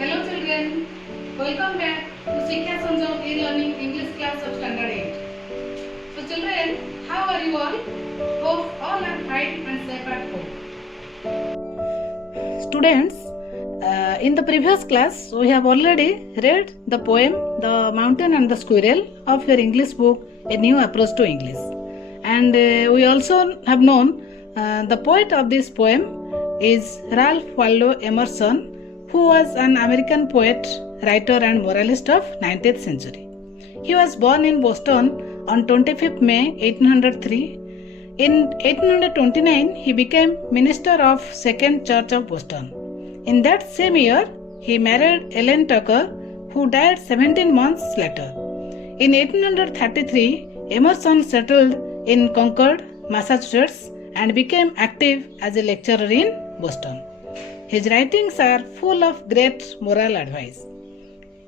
Hello children, welcome back to Shiksha Sanjog e-learning English class of standard 8. So children, how are you all? Hope all are fine and safe at home. Students, in the previous class we have already read the poem The Mountain and the Squirrel of your English book A New Approach to English, and we also have known the poet of this poem is Ralph Waldo Emerson, who was an American poet, writer and moralist of 19th century. He was born in Boston on 25th May 1803. In 1829, he became minister of Second Church of Boston. In that same year, he married Ellen Tucker, who died 17 months later. In 1833, Emerson settled in Concord, Massachusetts, and became active as a lecturer in Boston. His writings are full of great moral advice.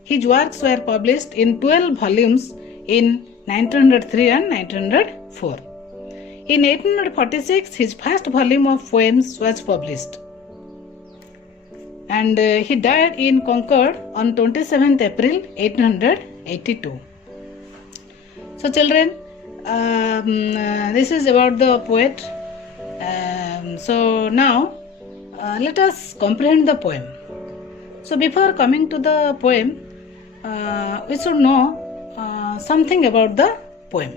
His works were published in 12 volumes in 1903 and 1904. In 1846, his first volume of poems was published. And he died in Concord on 27th April 1882. So children, this is about the poet. So now, let us comprehend the poem. So before coming to the poem, we should know something about the poem.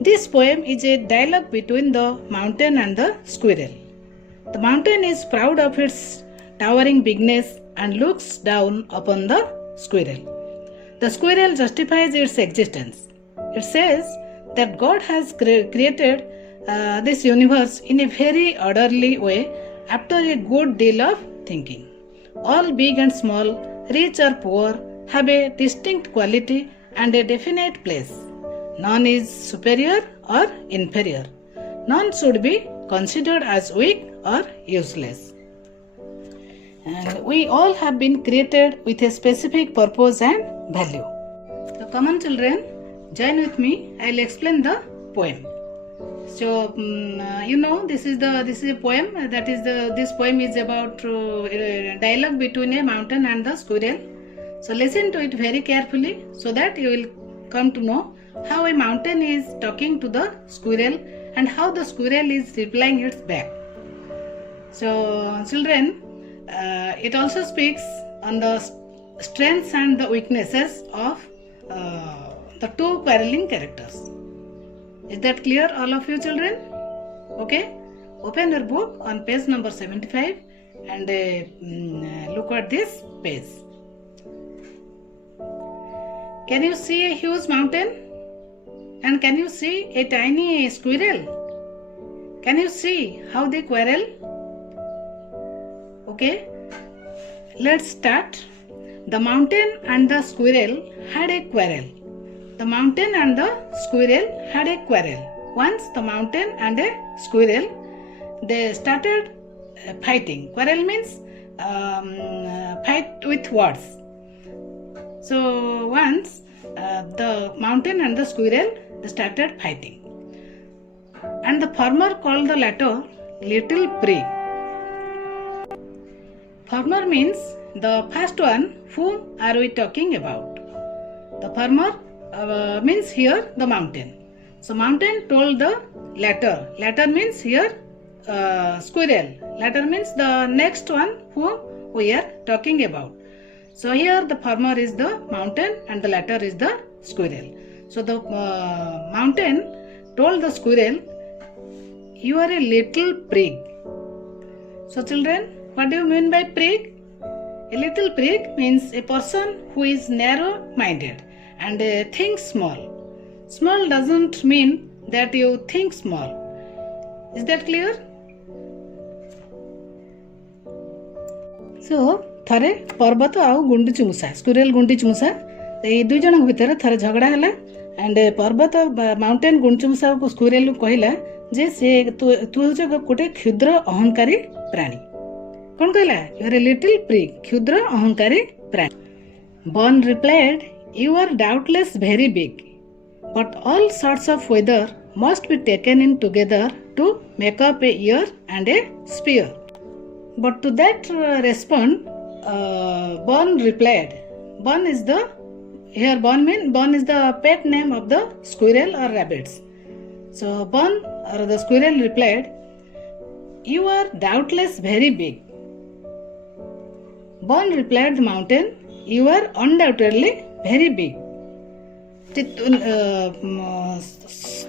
This poem is a dialogue between the mountain and the squirrel. The mountain is proud of its towering bigness and looks down upon the squirrel. The squirrel justifies its existence. It says that God has created this universe in a very orderly way after a good deal of thinking. All big and small, rich or poor, have a distinct quality and a definite place. None is superior or inferior. None should be considered as weak or useless. And we all have been created with a specific purpose and value. So come on children, join with me. I will explain the poem. So this is a poem. This poem is about dialogue between a mountain and the squirrel. So listen to it very carefully so that you will come to know how a mountain is talking to the squirrel and how the squirrel is replying its back. So children, it also speaks on the strengths and the weaknesses of the two quarreling characters. Is that clear, all of you children? Okay, open your book on page number 75 and look at this page. Can you see a huge mountain? And can you see a tiny squirrel? Can you see how they quarrel? Okay, let's start. The mountain and the squirrel had a quarrel. The mountain and the squirrel had a quarrel. Once the mountain and a squirrel, they started fighting. Quarrel means fight with words. So once the mountain and the squirrel, they started fighting. And the farmer called the latter little prig. Farmer means the first one. Whom are we talking about? The farmer means here the mountain. So mountain told the latter. Latter means here squirrel. Latter means the next one whom we are talking about. So here the farmer is the mountain and the latter is the squirrel. So the mountain told the squirrel, you are a little prig. So children, what do you mean by prig? A little prig means a person who is narrow-minded and thinks small. Small doesn't mean that you think small. Is that clear? So, ଥରେ ପର୍ବତ ଆଉ ଗୁଣ୍ଡୁଚି ମୂଷା, ସ୍କୁରେଲ ଗୁଣ୍ଡୁଚି ମୂଷା, ଏଇ ଦୁଇ ଜଣଙ୍କ ଭିତରେ ଥରେ ଝଗଡ଼ା ହେଲା and ପର୍ବତ ମାଉଣ୍ଟେନ ଗୁଣ୍ଡୁଚି ମୂଷାକୁ ସ୍କୁରେଲ କହିଲା ଯେ ସେ ତୁ ହେଉଛ ଗୋଟେ କ୍ଷୁଦ୍ର ଅହଙ୍କାରୀ ପ୍ରାଣୀ. କ'ଣ କହିଲା? You are a little prig, କ୍ଷୁଦ୍ର ଅହଙ୍କାରୀ ପ୍ରାଣୀ. Bun replied, you are doubtless very big, but all sorts of weather must be taken in together to make up a ear and a spear. But to that respond Bun replied. Bun is the pet name of the squirrel or rabbits. So Bun or the squirrel replied, "You are doubtless very big." Bun replied the mountain, "You are undoubtedly very big."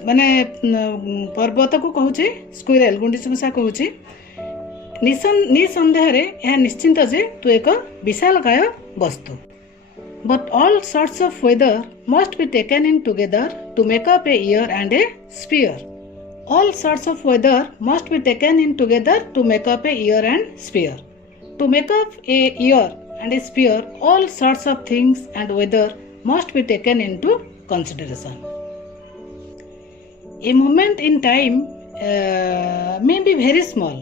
माने पर्वत को कहूची squirrel गुंडीचूसा कहूची निसंदेह यह निश्चिंत जे तू एक विशालकाय वस्तु. But all sorts of weather must be taken in together to make up a year and a sphere. All sorts of weather must be taken in together to make up a year and sphere. To make up a year and a sphere, all sorts of things and weather must be taken into consideration. A moment in time may be very small,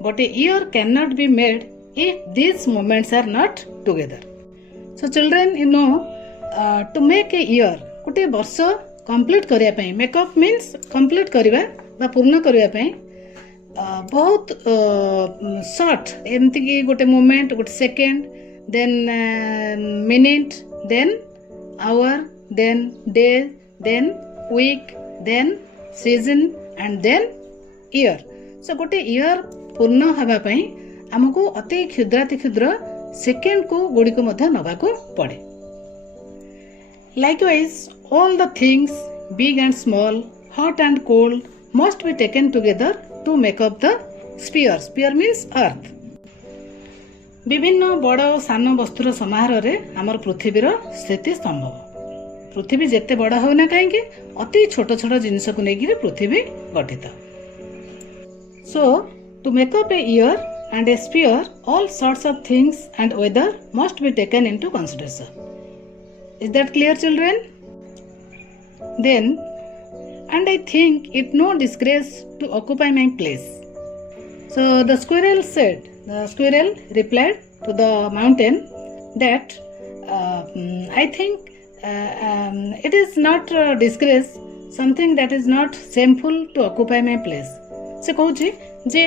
but a year cannot be made if these moments are not together. So children, you know, to make a year, गोटे वर्ष complete करिया पई, makeup means complete करिवा बा पूर्ण करिया पई बहुत short एमती कि गोटे मोमेंट, गोटे second, then minute, then hour, then day, then week, then season and then year. So गोटे ईयर पूर्ण हवा पई हमको अति क्षुद्राति क्षुद्र सेकेंड को गुड़ी को मध्य नवा को पड़े. Likewise, all the things, big and small, hot and cold, must be taken together to make up the sphere. Sphere means earth. विभिन्न बड़ और सान वस्तुर समाहार रे हमर पृथ्वीर स्थिति संभव. पृथ्वी जेते बड़ हो ना कहीं अति छोट छोट जिनस को लेकिन पृथ्वी गठित. So to make up a year and a sphere, all sorts of things and weather must be taken into consideration. Is that clear, children? Then, and I think it no disgrace to occupy my place. So the squirrel replied to the mountain that I think it is not disgrace, something that is not shameful to occupy my place. से कहूची जे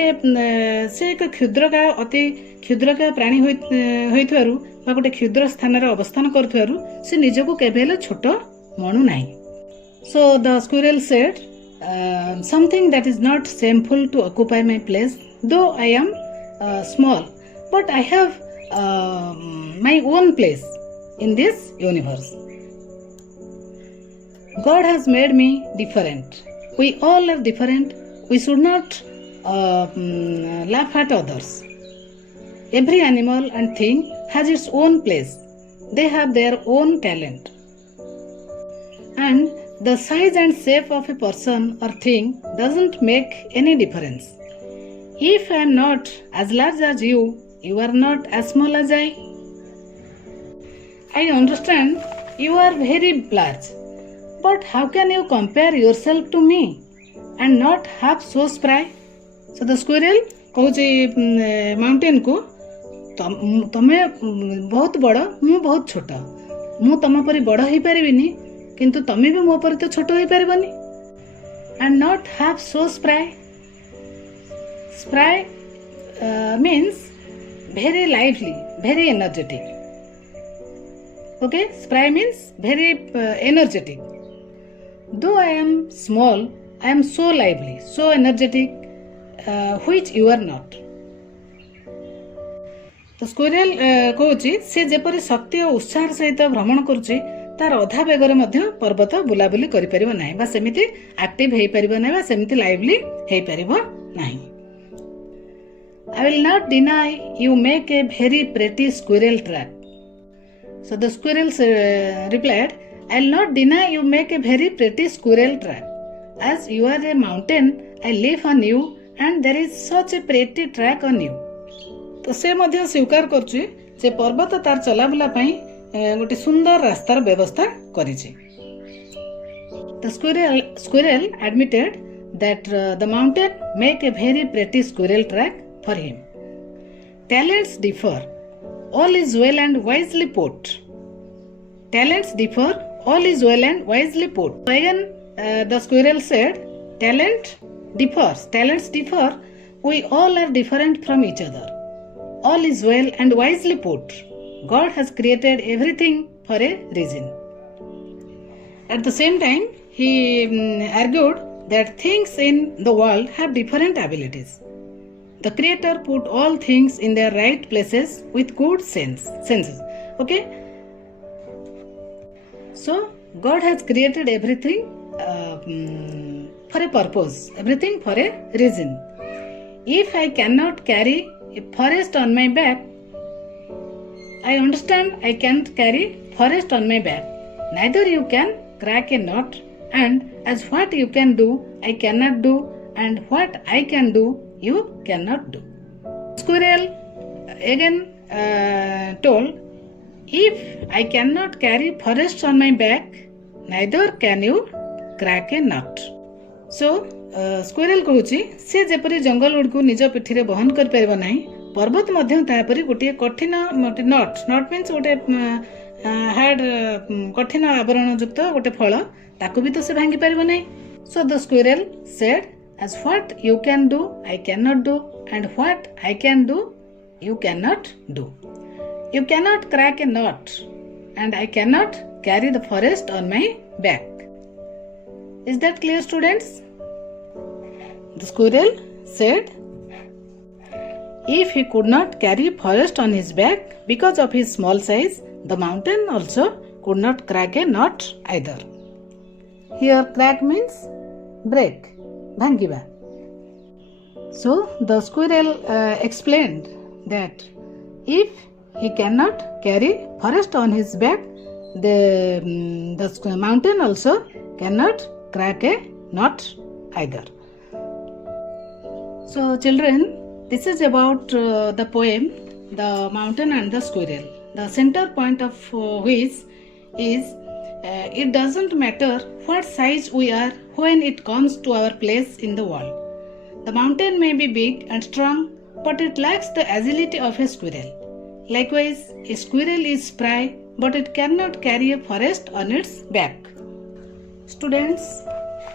से एक क्षुद्रकाय अति क्षुद्रकाय प्राणी होइथारु बा गोटे क्षुद्र स्थान रे अवस्थान करथारु से निजको केबेले छोट मनु नाही. So the squirrel said something that is not shameful to occupy my place though I am small but I have my own place in this universe. God has made me different. We all are different. We should not laugh at others. Every animal and thing has its own place. They have their own talent. And the size and shape of a person or thing doesn't make any difference. If I am not as large as you, you are not as small as I. I understand you are very large. But how can you compare yourself to me and not half so spry? So the squirrel कहूची mountain को तमे बहुत बड़ मु बहुत छोटा, मु तम परी बड़ हो पारिबिनी किंतु तमे भी मो परी तो छोट हो पारिबनी. And not half so spry. Spry means very lively, very energetic. Okay, spry means very energetic. Though I am small, I am so lively, so energetic, which you are not. तो स्क्विरल कहूची से जेपरी शक्ति और उत्साह सहित भ्रमण करुची तार अधा बेगर मध्य पर्वत बुलाबुली करि परिबो नाही बा सेमिति एक्टिव हेई परिबो नाही बा सेमिति लाइवली हेई परिबो नाही. I will not deny you make a very pretty squirrel track. So the squirrel replied, I will not deny you make a very pretty squirrel track. As you are a mountain, I live on you and there is such a pretty track on you. तो से मध्य स्वीकार करछि जे पर्वत तार चलाबुला पई गोटे सुंदर रास्तार व्यवस्था करिछि. The squirrel admitted that the mountain make a very pretty squirrel track for him. Talents differ, all is well and wisely put. Talents differ, all is well and wisely put. So again, the squirrel said, talents differ, we all are different from each other. all is well and wisely put. God has created everything for a reason. At the same time, he argued that things in the world have different abilities. The Creator put all things in their right places with good senses. Okay? So, God has created everything for a purpose, everything for a reason. If I cannot carry a forest on my back, I understand I can't carry forest on my back. Neither you can crack a nut, and as what you can do, I cannot do, and what I can do, you cannot do. Squirrel again told, if I cannot carry forest on my back, neither can you crack a nut. So, squirrel कहूची से जेपरी जंगल गुड़ को निज पिठी रे बहन कर परिबो नाही पर्वत मध्य तापरी गोटे कठिन नट मीन्स गोटे हार्ड कठिन आवरण युक्त गोटे फल ताकू भी तो से भांगी परिबो नाही. So the squirrel said, as what you can do I cannot do, and what I can do you cannot do. You cannot crack a nut, and I cannot carry the forest on my back. Is that clear, students? The squirrel said, if he could not carry forest on his back because of his small size, the mountain also could not crack a nut either. Here crack means break, bhangiba. So the squirrel explained that if he cannot carry forest on his back, the mountain also cannot crack a nut either. So children, this is about the poem The Mountain and the Squirrel. The center point of which is it doesn't matter what size we are when it comes to our place in the world. The mountain may be big and strong, but it lacks the agility of a squirrel. Likewise, a squirrel is spry, but it cannot carry a forest on its back. Students,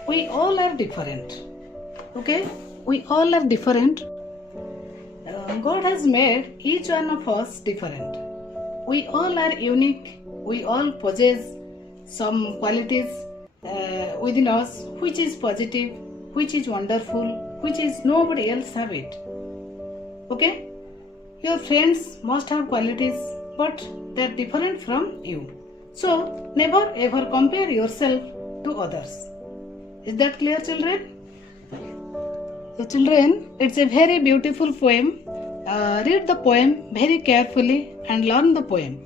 we all are different. Okay? We all are different. God has made each one of us different. We all are unique. We all possess some qualities within us which is positive, which is wonderful, which is nobody else have it. Okay? Your friends must have qualities, but they are different from you. So never ever compare yourself to others. Is that clear, children? So children, it's a very beautiful poem. Read the poem very carefully and learn the poem.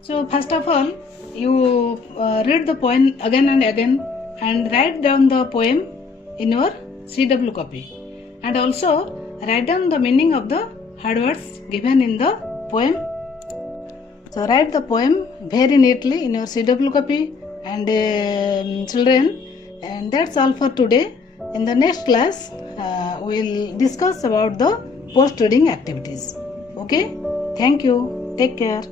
So first of all, you read the poem again and again and write down the poem in your CW copy. And also write down the meaning of the hard words given in the poem. So write the poem very neatly in your CW copy. And children, and that's all for today. In the next class, we'll discuss about the post-reading activities. Okay? Thank you. Take care.